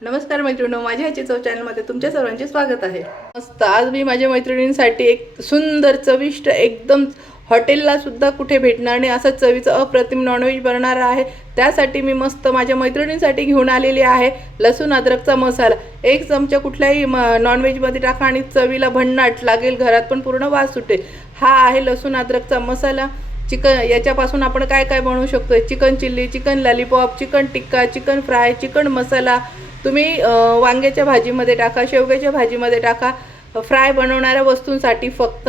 नमस्कार मैत्रिणींनो, माझ्या ह्याची चव चॅनलमध्ये तुमच्या सर्वांचे स्वागत आहे। मस्त आज मी माझ्या मैत्रिणींसाठी एक सुंदर चविष्ट एकदम हॉटेलला सुद्धा कुठे भेटणार नाही असं चवीचं अप्रतिम नॉनव्हेज बनवणार आहे। त्यासाठी मी मस्त माझ्या मैत्रिणींसाठी घेऊन आलेली आहे लसूण अद्रकचा मसाला। एक चमचा कुठल्याही नॉनव्हेजमध्ये टाका आणि चवीला भन्नाट लागेल, घरात पण पूर्ण वास सुटेल। हा आहे लसूण अद्रकचा मसाला। चिकन याच्यापासून आपण काय काय बनवू शकतो, chicken chilli, chicken lollipop, chicken tikka, chicken fry, chicken masala. तुम्ही वांग्याच्या भाजीमध्ये टाका, शेवग्याच्या भाजीमध्ये टाका। फ्राय बनवणाऱ्या वस्तूंसाठी फक्त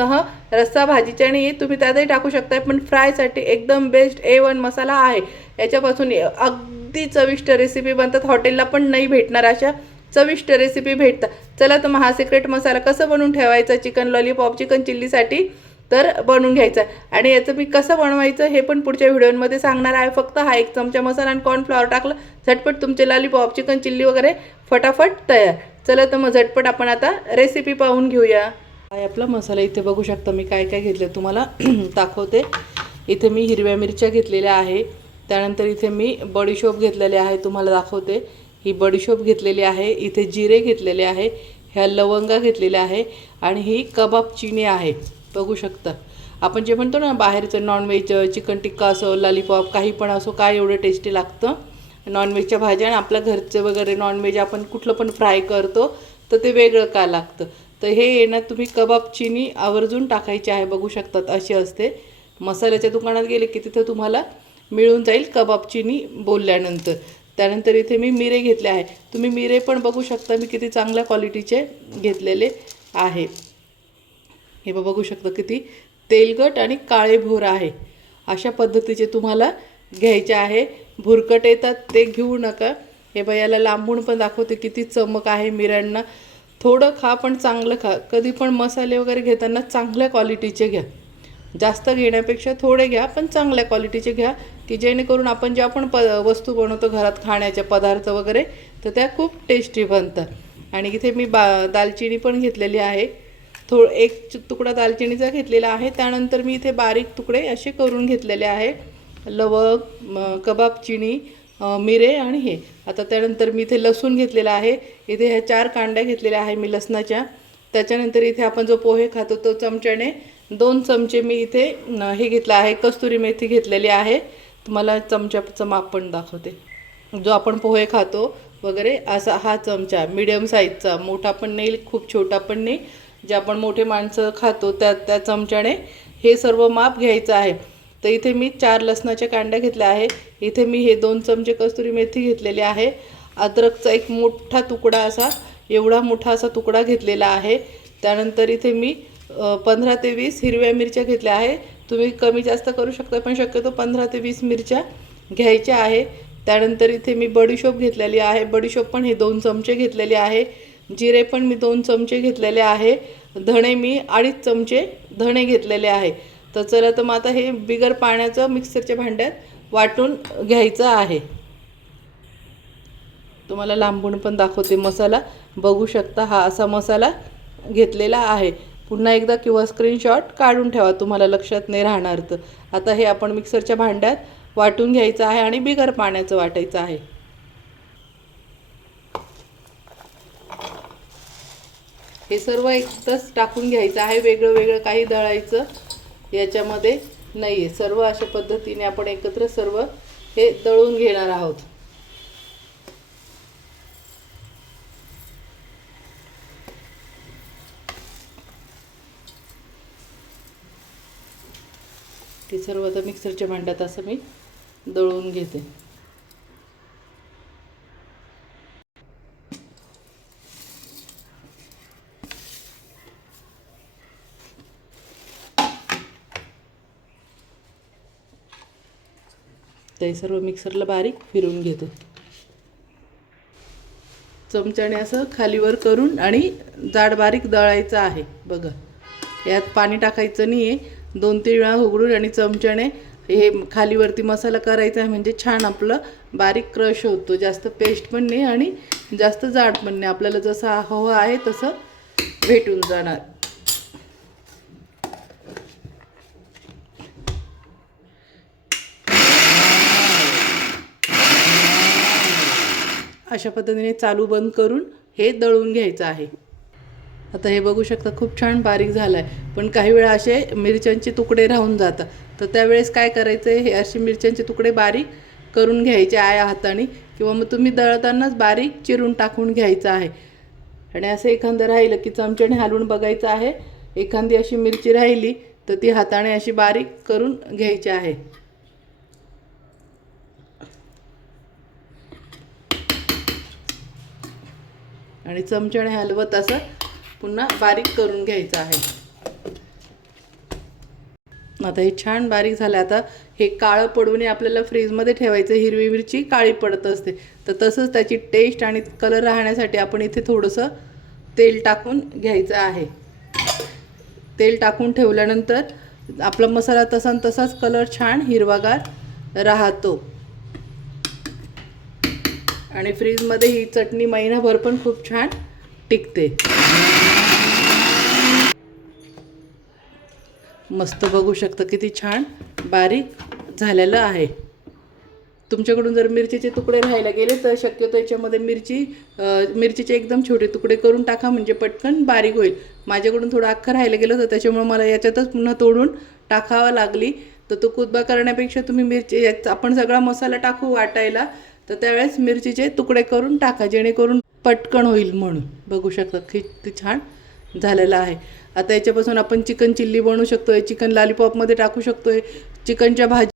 रस्सा भाजीच्या नाही तुम्ही त्यातही टाकू शकता, पण फ्रायसाठी एकदम बेस्ट A1 मसाला आहे। याच्यापासून अगदी चविष्ट रेसिपी बनतात, हॉटेलला पण नाही भेटणार अशा चविष्ट रेसिपी भेटतात। चला तर मग हा सिक्रेट मसाला कसं बनवून ठेवायचा चिकन लॉलीपॉप, चिकन चिल्लीसाठी तर बनवून घ्यायचा आणि याचं मी कसं बनवायचं हे पण पुढच्या व्हिडिओमध्ये सांगणार आहे। फक्त हा एक चमचा मसाला आणि कॉर्नफ्लॉवर टाकलं, झटपट तुमचे लॉलीपॉप, चिकन चिल्ली वगैरे फटाफट तयार। चला तर मग झटपट आपण आता रेसिपी पाहून घेऊया। हा आपला मसाला इथे बघू शकता मी काय काय घेतलं तुम्हाला दाखवते। इथे मी हिरव्या मिरच्या घेतलेल्या आहे, त्यानंतर इथे मी बडीशोप घेतलेले आहे, तुम्हाला दाखवते। ही बडीशोप घेतलेली आहे, इथे जिरे घेतलेले आहे, ह्या लवंगा घेतलेल्या आहे आणि ही कबाब चिनी आहे। बघू शकता आपण जे म्हणतो ना बाहेरचं नॉनव्हेज, चिकन टिक्का असो, लॉलीपॉप काही पण असो, काय एवढं टेस्टी लागतं नॉनव्हेजच्या भाज्या आणि आपल्या घरचं वगैरे नॉनव्हेज आपण कुठलं पण फ्राय करतो तर ते वेगळं का लागतं। तर हे ना तुम्ही कबाब चिनी आवर्जून टाकायची आहे। बघू शकतात अशी असते, मसाल्याच्या दुकानात गेले की तिथं तुम्हाला मिळून जाईल कबाब चिनी बोलल्यानंतर। त्यानंतर इथे मी मिरे घेतले आहे, तुम्ही मिरे पण बघू शकता मी किती चांगल्या क्वालिटीचे घेतलेले आहे। हे बघू शकता किती तेलकट आणि काळे भोर आहे, अशा पद्धतीचे तुम्हाला घ्यायचे आहे। भुरकट येतात ते घेऊ नका। हे याला लांबून पण दाखवते किती चमक आहे मिऱ्यांना। थोडं खा पण चांगलं खा, कधी पण मसाले वगैरे घेताना चांगल्या क्वालिटीचे घ्या, जास्त घेण्यापेक्षा थोडे घ्या पण चांगल्या क्वालिटीचे घ्या, की जेणेकरून आपण जे आपण वस्तू बनवतो घरात खाण्याचे पदार्थ वगैरे तर त्या खूप टेस्टी बनतात। आणि इथे मी दालचिनी पण घेतलेली आहे, एक तुकडा दालचिनीचा घेतलेला आहे। त्यानंतर मी इथे बारीक तुकडे असे करून घेतलेले आहे, लवंग, कबाब चिनी, मिरे आणि हे। आता त्यानंतर मी इथे लसूण घेतलेला आहे, इथे ह्या 4 कांड्या घेतलेल्या आहे मी लसणाच्या। त्याच्यानंतर इथे आपण जो पोहे खातो तो चमच्याने 2 चमचे मी इथे हे घेतलं आहे, कस्तुरी मेथी घेतलेली आहे। तुम्हाला चमच्याचं माप पण दाखवते, जो आपण पोहे खातो वगैरे असा हा चमचा, मीडियम साईजचा, मोठा पण नाही खूप छोटा पण नाही, जे आपण मोठे माणसं खातो त्या चमच्याने हे सर्व माप घ्यायचं आहे। तर इथे मी 4 लसणाच्या कांड्या घेतल्या आहे, इथे मी हे 2 चमचे कस्तुरी मेथी घेतलेली आहे। अद्रकचा एक मोठा तुकडा असा एवढा मोठा असा तुकडा घेतलेला आहे। त्यानंतर इथे मी 15 ते 20 हिरव्या मिरच्या घेतल्या आहे, तुम्ही कमी जास्त करू शकता पण शक्यतो 15 ते 20 मिरच्या घ्यायच्या आहे। त्यानंतर इथे मी बडीशोप घेतलेली आहे, बडीशोप पण हे 2 चमचे घेतलेले आहे। जिरे पण मी 2 चमचे घेतलेले आहे, धणे मी 2.5 चमचे धणे घेतलेले आहे। तर चला तर मग आता हे बिगर पाण्याचं मिक्सरच्या भांड्यात वाटून घ्यायचं आहे। तुम्हाला लांबून पण दाखवते मसाला, बघू शकता हा असा मसाला घेतलेला आहे। पुन्हा एकदा किंवा स्क्रीनशॉट काढून ठेवा, तुम्हाला लक्षात नाही राहणार तर। आता हे आपण मिक्सरच्या भांड्यात वाटून घ्यायचं आहे आणि बिगर पाण्याचं वाटायचं आहे। हे सर्व एकदाच टाकून घ्यायचं आहे, वेगळं वेगळं काही दळायचं याच्यामध्ये नाही आहे। सर्व अशा पद्धतीने आपण एकत्र सर्व हे दळून घेणार आहोत। ते सर्व आता मिक्सरच्या भांड्यात असं मी दळून घेते। ते सर्व मिक्सरला बारीक फिरवून घेते, चमच्याने असं खालीवर करून आणि जाड बारीक दळायचं आहे। बघा यात पाणी टाकायचं नाही आहे, 2-3 वेळा उघडून आणि चमच्याने हे खालीवरती मसाला करायचा आहे, म्हणजे छान आपलं बारीक क्रश होतो, जास्त पेस्ट पण नाही आणि जास्त जाड पण नाही, आपल्याला जसं हवं आहे तसं भेटून जाणार। अशा पद्धतीने चालू बंद करून हे दळून घ्यायचं आहे. आता हे बघू शकता खूप छान बारीक झालं आहे. पण काही वेळा असे मिरच्यांचे तुकडे राहून जातात, तर त्यावेळेस काय करायचं आहे, हे असे मिरच्यांचे तुकडे बारीक करून घ्यायचे आहे हाताने, किंवा मग तुम्ही दळतानाच बारीक चिरून टाकून घ्यायचं आहे. आणि असं एखादं राहिलं की चमच्याने हलवून बघायचं आहे. एखादी अशी मिरची राहिली तर ती हाताने अशी बारीक करून घ्यायची आहे. आणि चमच्याने हलवत असं पुन्हा बारीक करून घ्यायचं आहे. आता हे छान बारीक झालं. आता हे काळं पडू नये, आपल्याला फ्रीजमध्ये ठेवायचं. हिरवी मिरची काळी पडत असते, तर तसंच त्याची टेस्ट आणि कलर राहण्यासाठी आपण इथे थोडंसं तेल टाकून घ्यायचं आहे. तेल टाकून ठेवल्यानंतर आपला मसाला तसाच कलर छान हिरवागार राहतो. आणि फ्रीजमध्ये ही चटणी महिनाभर पण खूप छान टिकते. मस्त बघू शकता किती छान बारीक झालेलं आहे. तुमच्याकडून जर मिरचीचे तुकडे राहायला गेले तर शक्यतो याच्यामध्ये मिरचीचे एकदम छोटे तुकडे करून टाका, म्हणजे पटकन बारीक होईल. माझ्याकडून थोडं अख्खं राहायला गेलं तर त्याच्यामुळे मला याच्यातच पुन्हा तोडून टाकावं लागली. तर तो कुदबा करण्यापेक्षा तुम्ही आपण सगळा मसाला टाकू वाटायला, तर त्यावेळेस मिरचीचे तुकडे करून टाका, जेणेकरून पटकन होईल. म्हणून बघू शकता किती छान झालेलं आहे. आता याच्यापासून आपण चिकन चिल्ली बनवू शकतो आहे, चिकन लॉलीपॉपमध्ये टाकू शकतो आहे, चिकनच्या भाजी